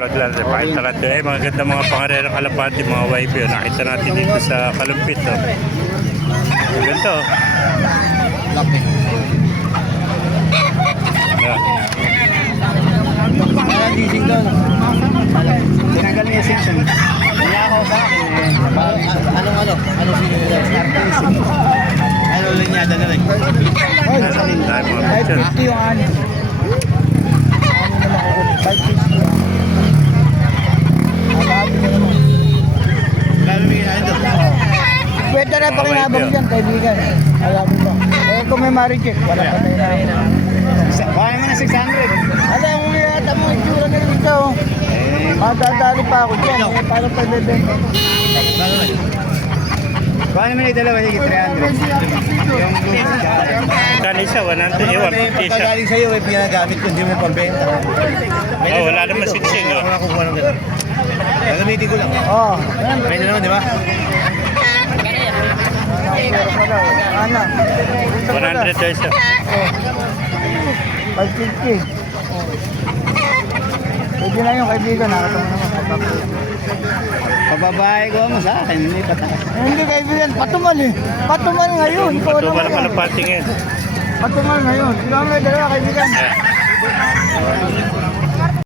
Vlog lang, pakita natin. Mga ganda mga pangarerang kalapati, mga wife yun. Nakita natin dito sa Kalumpit. Ganito. Laki. Parang gising doon. Tinanggal niya section. Kaya ako sa akin. Anong sinunod? Ano linyada na rin? Ay, mga picture. 550 yung ano. Ano naman ako? 550 yung ano. Alabi na naman. Alabi mo yung ano? Pwede na pakinabang dyan, kaibigan. Alabi ba? Eh kung may ma-reject, wala pa tayo na. Kaya mo na 600. Alam mo yata mo itsura na dito. Madadali pa ako dyan. Para pa bebenta. Kaya naman yung dalawa higit 300. Yung blue. Kano isa? 150 isa. Pagaling sa'yo, may pinagamit ko, hindi mo pambenta. Oh, wala naman siksing. Oh. Wala kukuha ng gano'n. Gagamitin ko lang. Oo. Pwede naman, di ba? Ana. 100 isa. 550. Pwede na yung kaibigan, nakatama naman. Pababae ko mo sa akin, hindi pataas. Hindi kaibigan, patumal eh. Patumal ngayon. Patumal ang kalapati ngayon. Patumal ngayon. Sila may dalawa kaibigan.